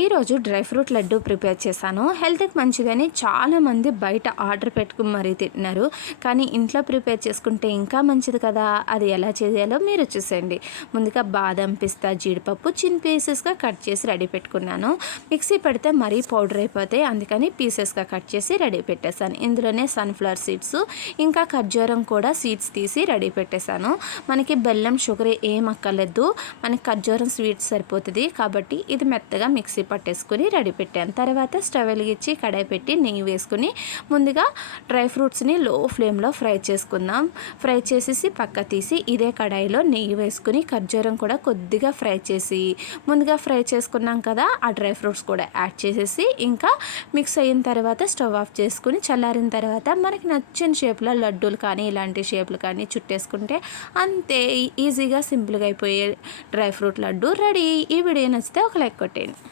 ఈరోజు dry fruit laddu prepare చేశాను. హెల్త్కి మంచిదని చాలామంది బయట ఆర్డర్ పెట్టుకుని మరీ తింటున్నారు. కానీ ఇంట్లో ప్రిపేర్ చేసుకుంటే ఇంకా మంచిది కదా. అది ఎలా చేయాలో మీరు చూసేయండి. ముందుగా బాదం, పిస్తా, జీడిపప్పు చిన్న పీసెస్గా కట్ చేసి రెడీ పెట్టుకున్నాను. మిక్సీ పెడితే మరీ పౌడర్ అయిపోతాయి, అందుకని పీసెస్గా కట్ చేసి రెడీ పెట్టేశాను. ఇందులోనే సన్ఫ్లవర్ సీడ్స్ ఇంకా ఖర్జూరం కూడా సీడ్స్ తీసి రెడీ పెట్టేశాను. మనకి బెల్లం, షుగర్ ఏం అక్కర్లేదు, మనకి ఖర్జూరం స్వీట్ సరిపోతుంది కాబట్టి ఇది మెత్తగా మిక్సీ పట్టేసుకుని రెడీ పెట్టాను. తర్వాత స్టవ్ వెలిగించి కడాయి పెట్టి నెయ్యి వేసుకుని ముందుగా డ్రై ఫ్రూట్స్ని లో ఫ్లేమ్లో ఫ్రై చేసుకుందాం. ఫ్రై చేసేసి పక్క తీసి ఇదే కడాయిలో నెయ్యి వేసుకుని ఖర్జూరం కూడా కొద్దిగా ఫ్రై చేసి ముందుగా ఫ్రై చేసుకున్నాం కదా ఆ డ్రై ఫ్రూట్స్ కూడా యాడ్ చేసేసి ఇంకా మిక్స్ అయిన తర్వాత స్టవ్ ఆఫ్ చేసుకుని చల్లారిన తర్వాత మనకి నచ్చిన షేప్లో లడ్డూలు కానీ ఇలాంటి షేపులు కానీ చుట్టేసుకుంటే అంతే ఈజీగా సింపుల్గా అయిపోయే డ్రై ఫ్రూట్ లడ్డు రెడీ. ఈ వీడియో నచ్చితే ఒక లైక్ కొట్టేయండి.